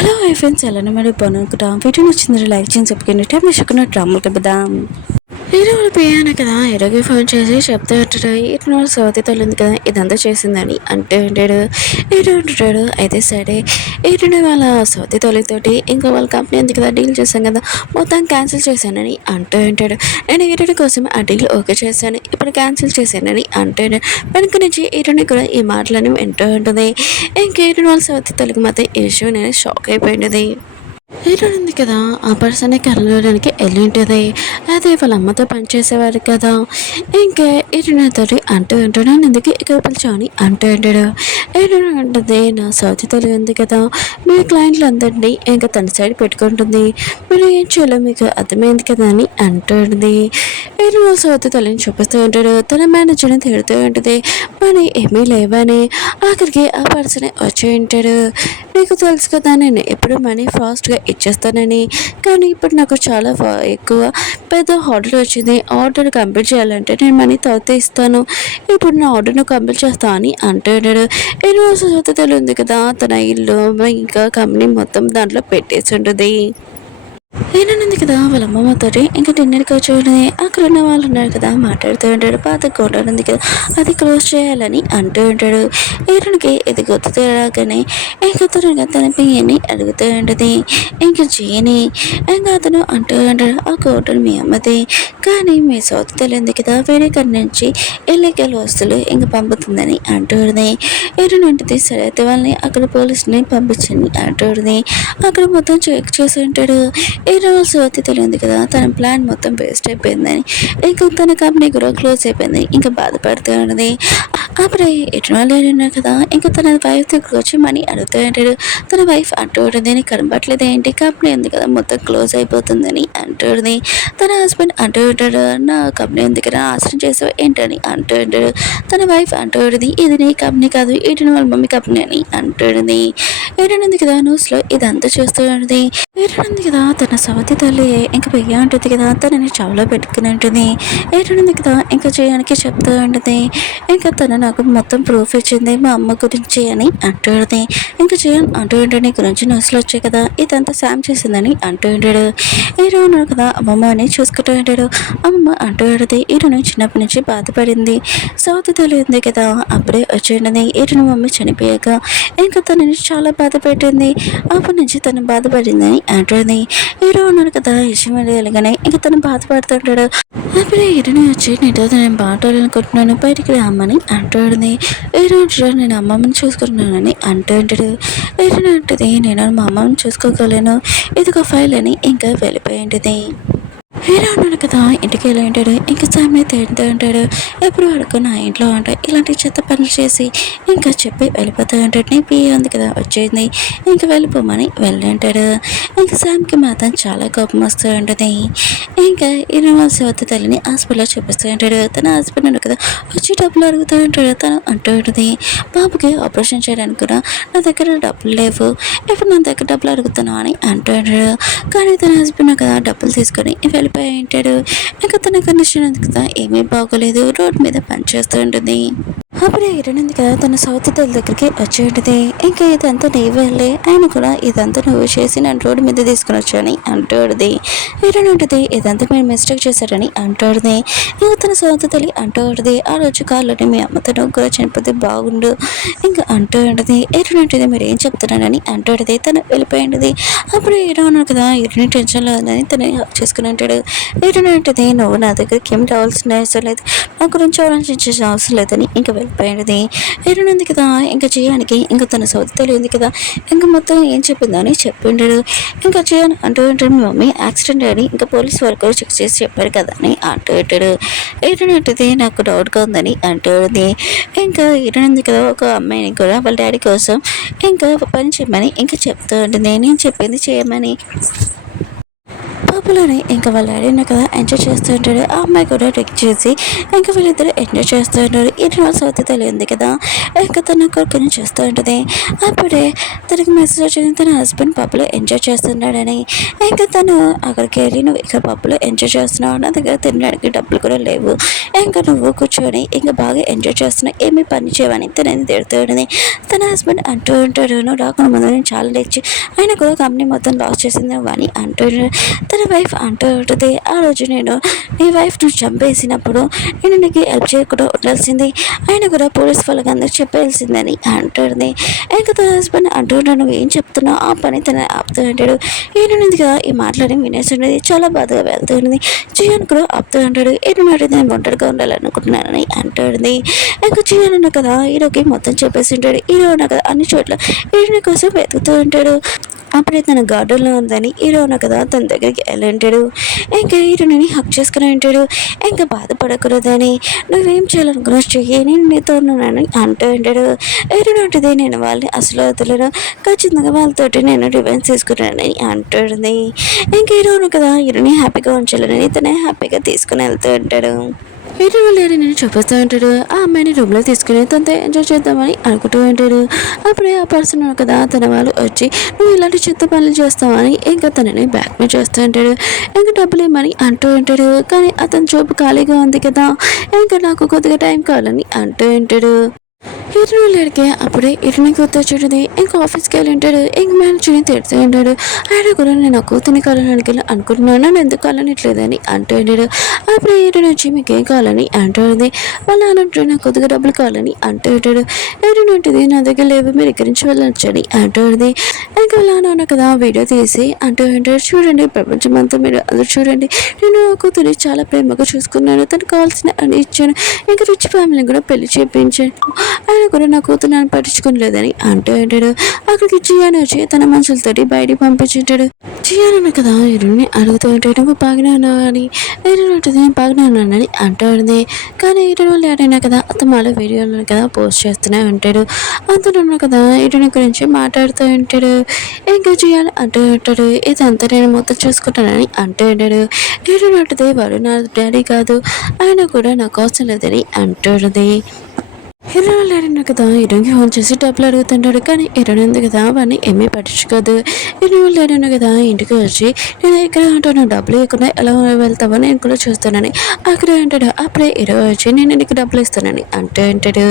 Hello hi friends, ఎలా మరి బాగున్నాను. వీడియో నచ్చింది లైక్ చేసి చెప్పుకుని టైం వేసుకున్న డ్రామాలు కలుద్దాం. హీరో వాళ్ళ పియాను కదా హీరోకి ఫోన్ చేసి చెప్తూ ఉంటాడు, ఇటు వాళ్ళ సౌతి తల్లింది కదా ఇదంతా చేసిందని అంటూ ఉంటాడు. హీరో ఉంటాడు, అయితే సరే ఇటు వాళ్ళ సౌతి తల్లితోటి ఇంకా వాళ్ళ కంపెనీ ఉంది కదా డీల్ చేశాం కదా మొత్తం క్యాన్సిల్ చేశానని అంటూ ఉంటాడు. నేను హీరోని కోసం ఆ డీల్ ఓకే చేశాను, ఇప్పుడు క్యాన్సిల్ చేశానని అంటాడు. వెనక నుంచి హీరోని కూడా ఈ మాటలను వింటూ ఉంటుంది. ఇంకా హీరోని వాళ్ళ సౌతి తల్లికి మాత్రం ఈ విషయం నేను షాక్ అయిపోయినది. హీరోయిన్ ఉంది కదా ఆ పర్సన్ కలవడానికి వెళ్ళి ఉంటుంది. అదే వాళ్ళ అమ్మతో పనిచేసేవారు కదా. ఇంకా హీరోయిన్తో అంటూ ఉంటాడు, ఎందుకు ఇక్కడ పిలిచావని అంటూ ఉంటాడు. హీరోయిన్ ఉంటుంది, నా సౌతి తల్లి ఉంది కదా మీ క్లయింట్లు అందరినీ ఇంకా తన సైడ్ పెట్టుకుంటుంది, మీరు ఏం చేయాలో మీకు అర్థమైంది కదా అని అంటుంది. హీరోయిన్ సౌతి తల్లిని చూపిస్తూ ఉంటాడు, తన మేనేజర్ని తిడుతూ ఉంటుంది, మనీ ఏమీ లేవని. ఆఖరికి ఆ పర్సన్ వచ్చి ఉంటాడు, నీకు తెలుసు కదా నేను ఎప్పుడు మనీ ఫాస్ట్గా ఇచ్చేస్తానని, కానీ ఇప్పుడు నాకు చాలా ఎక్కువ పెద్ద ఆర్డర్ వచ్చింది, ఆర్డర్ కంప్లీట్ చేయాలంటే నేను మనీ తర్వాత ఇస్తాను, ఇప్పుడు నా ఆర్డర్ను కంప్లీట్ చేస్తా అని అంటున్నాడు. ఎన్నో సొంతలు ఉంది కదా తన ఇల్లు ఇంకా కంపెనీ మొత్తం దాంట్లో పెట్టేసి ఉంటుంది. ఏనుంది కదా వాళ్ళ అమ్మమ్మతో ఇంకా డిన్నర్కి వచ్చి అక్కడ ఉన్న వాళ్ళు ఉన్నారు కదా మాట్లాడుతూ ఉంటాడు. పాత కోటర్ ఉంది కదా అది క్లోజ్ చేయాలని అంటూ ఉంటాడు. ఈరునికి ఇది గుర్తు తేడాగానే ఇంకా తన పియ్యని అడుగుతూ ఉంటుంది. ఇంకా చేయని ఇంకా అతను అంటూ ఉంటాడు, ఆ కోటర్ మీ అమ్మది, కానీ మీ సౌత్ తెలియంది కదా వేరే కన్నా నుంచి ఇల్లీగల్ వస్తువులు ఇంకా పంపుతుందని అంటుంది. ఈరుని ఉంటుంది, సరే అయితే వాళ్ళని అక్కడ పోలీసుని పంపించండి అంటుంది. అక్కడ మొత్తం చెక్ చేసి ఉంటాడు. ఈ రోజు అతి తెలియదు కదా తన ప్లాన్ మొత్తం వేస్ట్ అయిపోయిందని, ఇంకా తన కంపెనీ కూడా క్లోజ్ అయిపోయింది, ఇంకా బాధపడుతూ ఉన్నది. అప్పుడే ఎటునాలు ఉన్నారు కదా ఇంకా తన వైఫ్ దగ్గరకు వచ్చి మనీ అడుగుతూ ఉంటాడు. తన వైఫ్ అంటూ ఉంటుంది, నీకు కనబట్లేదు ఏంటి, కంపెనీ ఉంది కదా మొత్తం క్లోజ్ అయిపోతుందని అంటుంది. తన హస్బెండ్ అంటూ ఉంటాడు, నా కంపెనీ ఉంది కదా ఆశ్రయం చేసావు ఏంటని అంటూ ఉంటాడు. తన వైఫ్ అంటూ ఉంటుంది, ఇది నీ కంపెనీ కాదు ఇటు వాళ్ళ మమ్మీ కంపెనీ అని అంటుంది. ఏడునుంది కదా న్యూస్లో ఇదంతా చూస్తూ ఉంటుంది. ఏడునుంది కదా తన సవతి తల్లి ఇంకా పెయ్య ఉంటుంది కదా తనని చావులో పెట్టుకుని ఉంటుంది. ఏడునుంది కదా ఇంకా చేయడానికి చెప్తూ ఉంటుంది, ఇంకా తను నాకు మొత్తం ప్రూఫ్ ఇచ్చింది మా అమ్మ గురించి అని అంటుంది. ఇంకా చేయన్ అంటూ ఉంటాడు, నీ గురించి న్యూస్లో వచ్చాయి కదా ఇదంతా శామ్ చేసిందని అంటూ ఉంటాడు. హీరో ఉన్నాడు కదా అమ్మమ్మ అని చూసుకుంటూ ఉంటాడు. అమ్మమ్మ అంటూ ఉంటుంది, హీరోను చిన్నప్పటి నుంచి బాధపడింది, సౌత్ తల్లి ఉంది కదా అప్పుడే వచ్చేయండి. హీరోని మమ్మీ చనిపోయాక ఇంకా తనని చాలా బాధ పెట్టింది, అప్పటి నుంచి తను బాధపడిందని అంటుంది. హీరో ఉన్నాడు కదా విషయం వెళ్ళగానే ఇంకా తను బాధపడుతుంటాడు. అప్పుడే హీరోని వచ్చి నీతో నేను బాటాలనుకుంటున్నాను బయటికి రామ్మని అంటుంది. హీరో నేను అమ్మమ్మని చూసుకుంటున్నానని అంటూ ఉంటాడు. హీరోని అంటుంది, నేను మా అమ్మమ్మని చూసుకోగలను, ఇదిగో ఫైల్ అని ఇంకా వెళ్ళిపోయి ఉంటుంది. హీరో ఉన్నాడు కదా ఇంటికి వెళ్ళి ఉంటాడు. ఇంకా సామ్ని తింటూ ఉంటాడు, ఎప్పుడు అడుగున్న ఇంట్లో ఉంటాయి ఇలాంటి చెత్త పనులు చేసి ఇంకా చెప్పి వెళ్ళిపోతూ ఉంటాడు. నీ పియ్య ఉంది కదా వచ్చేది ఇంకా వెళ్ళిపోమని వెళ్ళంటాడు. ఇంకా సామ్కి మాత్రం చాలా కోపం వస్తూ ఉంటుంది. ఇంకా యూనివర్సిటీ వద్ద తల్లిని హాస్పిటల్లో చూపిస్తూ ఉంటాడు. తన హాస్పిటల్ ఉన్నాడు కదా వచ్చి డబ్బులు అడుగుతూ ఉంటాడు. తను అంటూ ఉంటుంది, బాబుకి ఆపరేషన్ చేయడానికి కూడా నా దగ్గర డబ్బులు లేవు, ఇప్పుడు నా దగ్గర డబ్బులు అడుగుతున్నావు అని అంటూ ఉంటాడు. కానీ తన హస్బెండ్ కదా డబ్బులు తీసుకొని వెళ్ళిపోయి ఉంటాడు. ఇంకా తన కండిషన్ కదా ఏమీ బాగోలేదు, రోడ్డు మీద పనిచేస్తూ ఉంటుంది. అప్పుడే ఇరనుంది కదా తన సౌత్ తల్లి దగ్గరికి వచ్చి ఉంటుంది. ఇంకా ఇదంతా నీ వెళ్ళే ఆయన కూడా ఇదంతా నువ్వు చేసి నన్ను రోడ్డు మీద తీసుకుని వచ్చాని అంటుంది. ఇరనుంటుంది, ఇదంతా మీరు మిస్టేక్ చేశారని అంటుంది. ఇంకా తన సౌత్ తల్లి అంటూ ఉంటుంది, ఆ రోజు కాళ్ళని మీ అమ్మతో నువ్వు కూడా చనిపోతే బాగుండు ఇంకా అంటూ ఉంటుంది. ఇరనుంటుంది, మీరు ఏం చెప్తున్నారని అంటుంది. తను వెళ్ళిపోయి ఉంటుంది. అప్పుడు ఇరను కదా ఇరని టెన్షన్లో ఉందని తను చేసుకుని ఉంటాడు. ఇరనుంటుంది, నువ్వు నా దగ్గరికి ఏం రావాల్సిన అవసరం లేదు, నా గురించి ఆలోచించాల్సిన అవసరం లేదని ఇంకా వెళ్ళిపోయినది. ఏడునుంది కదా ఇంకా చేయడానికి ఇంకా తన సౌత్ తెలియదు కదా ఇంకా మొత్తం ఏం చెప్పిందని చెప్పిండాడు. ఇంకా చేయను అంటూ ఉంటాడు, మీ మమ్మీ యాక్సిడెంట్ అని ఇంకా పోలీస్ వరకు చెక్ చేసి చెప్పారు కదా అని అంటూ ఉంటాడు. ఏడునంటది నాకు డౌట్గా ఉందని అంటుంది. ఇంకా ఏడునుంది కదా ఒక అమ్మాయిని కూడా వాళ్ళ డాడీ కోసం ఇంకా పని చేయమని ఇంకా చెప్తూ ఉంటుంది, నేను చెప్పింది చేయమని. పాప లోపలనే ఇంకా వాళ్ళ డాడీ ఉన్న కదా ఎంజాయ్ చేస్తూ ఉంటాడు. ఆ అమ్మాయి కూడా రిక్ చేసి ఇంకా వీళ్ళిద్దరు ఎంజాయ్ చేస్తూ ఉంటారు. ఇటు రోజు సౌతి తెలియంది కదా ఇంకా తన కొడుకుని చూస్తూ ఉంటుంది. అప్పుడే తనకి మెసేజ్ వచ్చింది తన హస్బెండ్ పబ్లో ఎంజాయ్ చేస్తున్నాడని. ఇంకా తను అక్కడికి వెళ్ళి నువ్వు ఇక్కడ పబ్లో ఎంజాయ్ చేస్తున్నావు, నా దగ్గర తినడానికి డబ్బులు కూడా లేవు, ఇంకా నువ్వు కూర్చొని ఇంకా బాగా ఎంజాయ్ చేస్తున్నావు, ఏమీ పని చేయవని తనని తిడుతూ ఉంటుంది. తన హస్బెండ్ అంటూ ఉంటాడు నువ్వు రాకుండా ముందు నేను చాలా లేచి ఆయన కూడా కంపెనీ మొత్తం లాస్ చేసింది అని అంటూ తన వైఫ్ అంటూ ఉంటుంది. ఆ రోజు నేను నీ వైఫ్ నువ్వు చంపేసినప్పుడు నేను నీకు హెల్ప్ చేయకుండా ఉండాల్సింది, ఆయన కూడా పోలీస్ వాళ్ళకి అందరికి చెప్పేయాల్సిందని అంటుంది. ఇంకా తన హస్బెండ్ అంటూ ఉంటాడు నువ్వు ఏం చెప్తున్నావు, ఆ పని తన ఆపుతూ ఉంటాడు. ఈయనగా ఈ మాట్లాడి వినేసి ఉండేది చాలా బాధగా వెళ్తూ ఉన్నది. జియాన్ కూడా ఆపుతూ ఉంటాడు ఏడున్నాడు నేను ఒంటరిగా ఉండాలనుకుంటున్నానని అంటుంది. ఇంకా జియాన్ ఉన్న కదా హీరోకి మొత్తం చెప్పేసి ఉంటాడు. హీరో ఉన్న కదా అన్ని చోట్ల హీరోని కోసం వెతుకుతూ ఉంటాడు. అప్పుడే తన గార్డెన్లో ఉందని హీరో ఉన్న కదా తన దగ్గరికి వెళ్ళి ఉంటాడు. ఇంకా హీరోని హక్ చేసుకుని ఉంటాడు. ఇంకా బాధపడకూడదని నువ్వేం చేయాలనుకున్నా చెయ్యి నేను నీతో ఉన్నానని అంటూ ఉంటాడు. హీరో అంటుంది నేను వాళ్ళని అసలు వదలను, ఖచ్చితంగా వాళ్ళతోటి నేను రివెంజ్ తీసుకున్నానని అంటుంది. ఇంకా హీరో ఉన్న కదా హీరోని హ్యాపీగా ఉంచాలని తనే హ్యాపీగా తీసుకుని వెళ్తూ ఉంటాడు. హీరో వాళ్ళు నేను చూపిస్తూ ఉంటాడు. ఆ అమ్మాయిని రూమ్లో తీసుకుని తనతో ఎంజాయ్ చేద్దామని అనుకుంటూ ఉంటాడు. అప్పుడే ఆ పర్సన్ కదా తన వాళ్ళు వచ్చి నువ్వు ఇలాంటి చెత్త పనులు చేస్తావని ఇంకా తనని బ్యాక్మెయిల్ చేస్తూ ఉంటాడు. ఇంకా డబ్బులు ఇవ్వమని అంటూ ఉంటాడు. కానీ అతని చూపు ఖాళీగా ఉంది కదా ఇంకా నాకు కొద్దిగా టైం కావాలని అంటూ ఉంటాడు. హీరో లేడికి అప్పుడే ఇటుని గుర్తొచ్చుంటుంది. ఇంకా ఆఫీస్కి వెళ్ళి ఉంటాడు. ఇంక మేనేజర్ని తిడుతూ ఉంటాడు. ఆయన కూడా నేను నా కూతుని కావాలని అనుకుంటున్నాను, నన్ను ఎందుకు కావాలనిట్లేదని అంటూ ఉంటాడు. అప్పుడు హీరో వచ్చి మీకు ఏం కావాలని అంటుంది. వాళ్ళ నాన్న నాకు కొద్దిగా డబ్బులు కావాలని అంటూ ఉంటాడు. హీరో ఉంటుంది నా దగ్గర లేవు మీరు ఇక్కడి నుంచి వెళ్ళొచ్చని అంటుంది. ఇంకా వాళ్ళ నాన్న కదా వీడియో తీసి అంటూ ఉంటాడు చూడండి ప్రపంచం అంతా మీరు అందరూ చూడండి నేను నా కూతురి చాలా ప్రేమగా చూసుకున్నాను, తనకు కావాల్సిన అని ఇచ్చాను, ఇంకా రిచ్ ఫ్యామిలీని కూడా పెళ్లి చేయించాను, ఆయన కూడా నా కూతురు నన్ను పట్టించుకోలేదని అంటూ ఉంటాడు. అక్కడికి జియాన్ వచ్చి తన మనుషులతోటి బయటికి పంపించుంటాడు. జియాన్ కదా హీరోని అడుగుతూ ఉంటాడు నువ్వు బాగానే ఉన్నావు అని. హీరో ఉంటుంది నేను బాగానే ఉన్నానని అంటూ ఉంది. కానీ హీరో వాళ్ళు ఎవరైనా కదా అతమాలో వీడియోలను కదా పోస్ట్ చేస్తూనే ఉంటాడు. అందులో కదా హీరోని గురించి మాట్లాడుతూ ఉంటాడు. ఇంకా జియాన్ అంటూ ఉంటాడు ఇదంతా నేను మొత్తం చూసుకుంటానని అంటూ ఉంటాడు. హీరో ఉంటుంది వాడు నా డాడీ కాదు, ఆయన కూడా నాకు అవసరం లేదని అంటుంది. హీరో లేడన్నా కదా హీరోకి ఫోన్ చేసి డబ్బులు అడుగుతుంటాడు. కానీ హీరో ఉంది కదా వాడిని ఏమీ పట్టించుకోదు. హీరో లేడన్నా కదా ఇంటికి వచ్చి నేను ఇక్కడ ఉంటాను డబ్బులు ఇవ్వకుండా ఎలా వెళ్తావో నేను కూడా చూస్తానని అక్కడే అంటాడు. అప్పుడే హీరో వచ్చి నేను నీకు డబ్బులు ఇస్తానని అంటూ అంటాడు.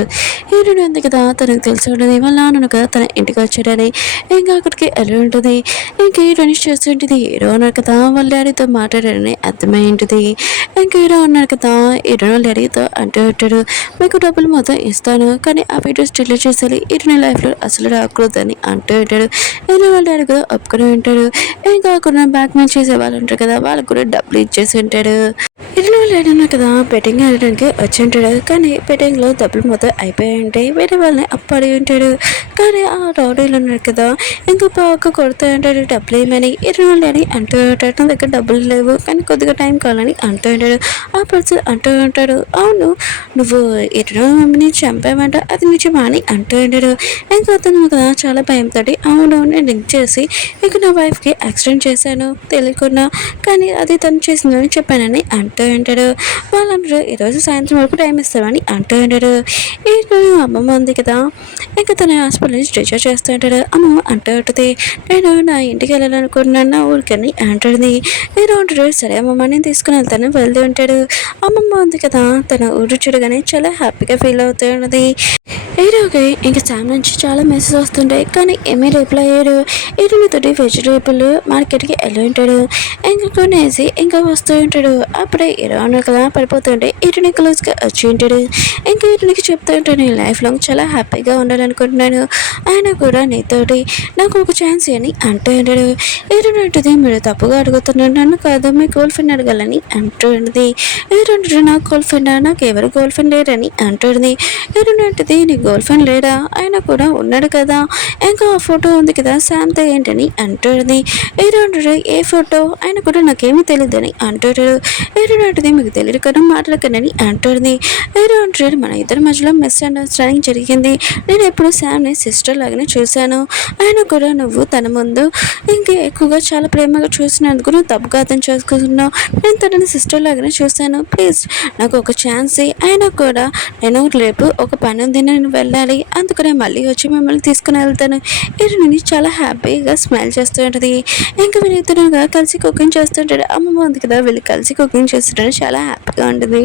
హీరో ఉంది కదా తనకు తెలిసి ఉంటుంది వాళ్ళ నాన్న కదా తన ఇంటికి వచ్చాడని ఇంకా అక్కడికి వెళ్ళి ఉంటుంది. ఇంకా హీరోని చేస్తుంటుంది. హీరో ఉన్నారు కదా వాళ్ళ డాడీతో మాట్లాడారని అర్థమై ఉంటుంది. ఇంకా హీరో ఉన్నారు కదా హీరో డాడీతో అంటూ ఉంటాడు మీకు డబ్బులు మొత్తం ఇస్తాను కానీ ఆ వీడియోస్ డిలీట్ చేసేయాలి, ఇటు లైఫ్లో అసలు రాకూడదని అంటూ ఉంటాడు. హీరో వాళ్ళ డాడీ కూడా ఒప్పుకొని ఉంటాడు. ఇంకా అక్కడ బ్యాక్మెయిల్ చేసే వాళ్ళు ఉంటారు కదా వాళ్ళకు కూడా డబ్బులు ఇచ్చేసి ఉంటాడు. హీరో వాళ్ళ డాడీ ఉన్నారు కదా బెట్టింగ్ ఆడడానికి వచ్చి ఉంటాడు. కానీ బెట్టింగ్లో డబ్బులు మొత్తం అయిపోయి ఉంటాయి. వేరే వాళ్ళని అప్పు అడిగి ఉంటాడు. కానీ ఆ రౌడీలు ఉన్నారు కదా ఇంకా బాగా కొడుతూ ఉంటాడు డబ్బులు ఏమని. హీరో వాళ్ళ డాడీ అంటూ ఉంటాడు నా దగ్గర డబ్బులు లేవు కానీ కొద్దిగా టైం కావాలని అంటూ ఉంటాడు. ఆ పర్సన్ అంటూ ఉంటాడు అవును నువ్వు హీరో మమ్మీని చంపామంట అది నిజమా అని అంటూ ఉంటాడు. ఇంకా అతను కదా చాలా భయంతో అవును నేను లింక్ చేసి ఇక నా వైఫ్కి యాక్సిడెంట్ చేశాను తెలియకుండా, కానీ అది తను చేసిందని చెప్పానని అంటూ ఉంటాడు. వాళ్ళందరూ ఈరోజు సాయంత్రం వరకు టైం ఇస్తామని అంటూ ఉంటాడు. ఈ అమ్మమ్మ ఉంది కదా ఇంకా తన హాస్పిటల్ నుంచి డిశ్చార్జ్ చేస్తూ ఉంటాడు. అమ్మమ్మ అంటూ ఉంటుంది నేను నా ఇంటికి వెళ్ళాలనుకుంటున్నాను నా ఊరికని అంటుంది. మీరు ఉంటాడు సరే అమ్మమ్మ నేను తీసుకుని వెళ్తాను వెళ్తూ ఉంటాడు. అమ్మమ్మ ఉంది కదా తన ఊరు చూడగానే చాలా హ్యాపీగా ఫీల్ అవుతూ ఉన్నది. హీరోకి ఇంకా శామ్ నుంచి చాలా మెసేజ్ వస్తుంటాయి కానీ ఏమీ రిప్లై అయ్యాడు. హీరోనితోటి వెజిటేబుల్ మార్కెట్కి వెళ్ళి ఉంటాడు. ఇంకా కొనేసి ఇంకా వస్తూ ఉంటాడు. అప్పుడే హీరో కదా పడిపోతుంటే హీరోని క్లోజ్గా వచ్చి ఉంటాడు. ఇంకా హీరోనికి చెప్తూ ఉంటాడు నేను లైఫ్ లాంగ్ చాలా హ్యాపీగా ఉండాలనుకుంటున్నాను, ఆయన కూడా నీతోటి నాకు ఒక ఛాన్స్ అని అంటూ ఉంటాడు. హీరోని అంటుంది మీరు తప్పుగా అడుగుతున్నాడు నన్ను కాదు మీ గర్ల్ ఫ్రెండ్ అడగాలని అంటుంది. హీరో నాకు గర్ల్ ఫ్రెండ్ నాకు ఎవరు గర్ల్ ఫ్రెండ్ లేరని అంటుంది. హీరోని అంటుంది నీ గర్ల్ ఫ్రెండ్ లేడా, ఆయన కూడా ఉన్నాడు కదా ఇంకా ఆ ఫోటో ఉంది కదా శామ్తో ఏంటని అంటుంది. హీరో అంటాడు ఏ ఫోటో ఆయన కూడా నాకేమీ తెలియదని అంటాడు. హీరో హీరో అంటది మీకు తెలియదు కదా మాట్లాడకనని అంటుంది. హీరో అంటాడు మన ఇద్దరి మధ్యలో మిస్అండర్స్టాండింగ్ జరిగింది. నేను ఎప్పుడు శామ్ని సిస్టర్ లాగానే చూశాను. ఆయన కూడా నువ్వు తన ముందు ఇంకా ఎక్కువగా చాలా ప్రేమగా చూసినందుకు నువ్వు తప్పుగా అర్థం చేసుకుంటున్నావు. నేను తనని సిస్టర్ లాగానే చూశాను. ప్లీజ్ నాకు ఒక ఛాన్స్ అయినా కూడా నేను రేపు ఒక పని ఉంది నేను వెళ్ళాలి. అందుకనే మళ్ళీ వచ్చి మిమ్మల్ని తీసుకుని వెళ్తాను. హీరోని చాలా హ్యాపీగా స్మైల్ చేస్తూ ఉంటుంది. ఇంకా వీళ్ళిద్దరుగా కలిసి కుకింగ్ చేస్తుంటాడు. అమ్మమ్మ ఉంది కదా వీళ్ళు కలిసి కుకింగ్ చేస్తుంటాడు. చాలా హ్యాపీగా ఉంటుంది.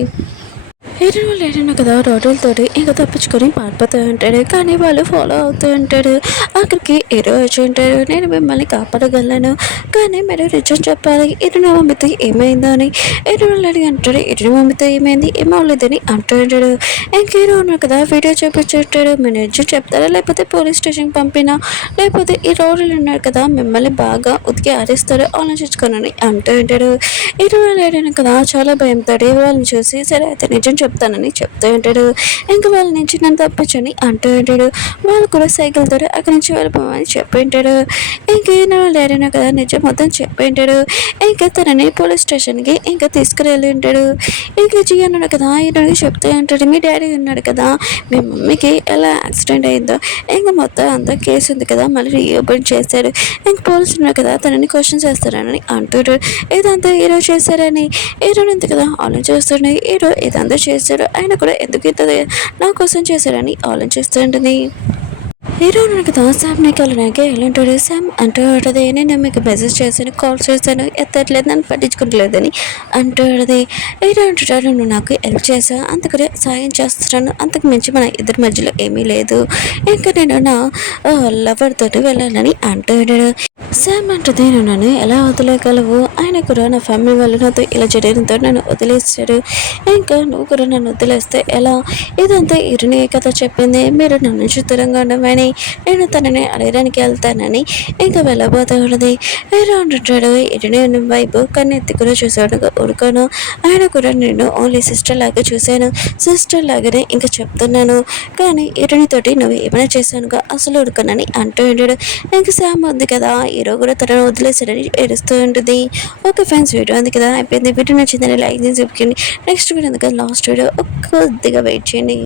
హీరో లేడను కదా రోడ్లతోటి ఇంకా తప్పించుకొని పారిపోతూ ఉంటాడు. కానీ వాళ్ళు ఫాలో అవుతూ ఉంటాడు. అక్కడికి హీరో వచ్చి ఉంటాడు. నేను మిమ్మల్ని కాపాడగలను కానీ మీరు నిజం చెప్పాలి. హీరోని మమ్మీతో ఏమైందో అని హీరో లేడీ అంటాడు. హీరోని మమ్మీతో ఏమైంది ఏమవలేదని అంటూ ఉంటాడు. ఇంక హీరో ఉన్నాడు కదా వీడియో చూపించుంటాడు. మీరు నిజం చెప్తారా లేకపోతే పోలీస్ స్టేషన్కి పంపినా లేకపోతే ఈ రోడ్లు ఉన్నాడు కదా మిమ్మల్ని బాగా ఉతికి ఆరేస్తాడు ఆలోచించుకోనని అంటూ ఉంటాడు. హీరో లేడను కదా చాలా భయంతో వాళ్ళని చూసి సరే అయితే నిజం చెప్తానని చెప్తూ ఉంటాడు. ఇంకా వాళ్ళ నుంచి నన్ను తప్పించని అంటూ ఉంటాడు. వాళ్ళు కూడా సైకిల్తో అక్కడి నుంచి వెళ్ళిపోమని చెప్పి ఉంటాడు. ఇంకా డాడీనా కదా నిజం మొత్తం చెప్పి ఉంటాడు. ఇంకా తనని పోలీస్ స్టేషన్కి ఇంకా తీసుకువెళ్ళి ఉంటాడు. ఇంకా జీ అన్నాడు కదా ఈయనకి చెప్తూ ఉంటాడు. మీ డాడీ ఉన్నాడు కదా మీ మమ్మీకి ఎలా యాక్సిడెంట్ అయిందో ఇంకా మొత్తం అంతా కేసు ఉంది కదా మళ్ళీ రీఓపెన్ చేశారు. ఇంక పోలీసులు ఉన్నారు కదా తనని క్వశ్చన్ చేస్తారని అంటుంటాడు. ఇదంతా హీరో చేశారని హీరోని ఎంత కదా ఆలోచిస్తుండే. హీరో ఇదంతా చేశాడు ఆయన కూడా ఎందుకు ఇంత నా కోసం చేశారని ఆలోచిస్తుంటుంది. హీరో కదా శామ్ని కలడానికి వెళ్ళుంటాడు. శామ్ అంటూ ఉంటుంది నేను మీకు మెసేజ్ చేశాను కాల్ చేశాను ఎత్తట్లేదు నన్ను పట్టించుకోవట్లేదని అంటూ ఉంటుంది. హీరో అంటుంటాడు నువ్వు నాకు హెల్ప్ చేసా అందుకనే సాయం చేస్తున్నాను అంతకు మించి మన ఇద్దరి మధ్యలో ఏమీ లేదు ఇంకా నేను నా లవర్ తోటి వెళ్ళాలని అంటూ ఉంటాడు. శామ్ అంటుంది నువ్వు నన్ను ఎలా వదిలేయగలవు ఆయన కూడా నా ఫ్యామిలీ వాళ్ళు నాతో ఇలా జరిగినంతో నన్ను వదిలేస్తాడు ఇంకా నువ్వు కూడా నన్ను వదిలేస్తే ఎలా ఇదంతా ఇరుని కథ చెప్పింది మీరు నన్ను నుంచి దూరంగా ఉండమని నేను తనని అడగడానికి వెళ్తానని ఇంకా వెళ్ళబోతూ ఉన్నది. హీరో అంటుంటాడు ఇరుని వైపు కన్ను ఎత్తి కూడా చూసాడు ఉడుకోను ఆయన కూడా నేను ఓన్లీ సిస్టర్ లాగా చూశాను సిస్టర్ లాగానే ఇంకా చెప్తున్నాను కానీ ఇరునితోటి నువ్వు ఏమైనా చేశానుగా అసలు ఉడుకోనని అంటూ ఉంటాడు. ఇంకా శామ్ ఉంది కదా హీరో కూడా తనను వదిలేసాడని ఏడుస్తూ ఉంటుంది. ఓకే ఫ్రెండ్స్ వీడియో ఉంది కదా అయిపోయింది. వీడియో నచ్చిందని లైక్ చేసి చెప్పుకోండి. నెక్స్ట్ వీడియో ఉంది కదా లాస్ట్ వీడియో కొద్దిగా వెయిట్ చేయండి.